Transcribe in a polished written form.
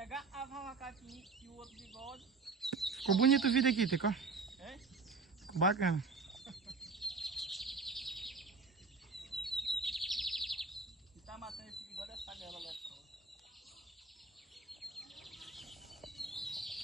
Pegar a macaquinha e o outro bigode. Ficou bonito o vídeo aqui, Tico. É? Ficou bacana.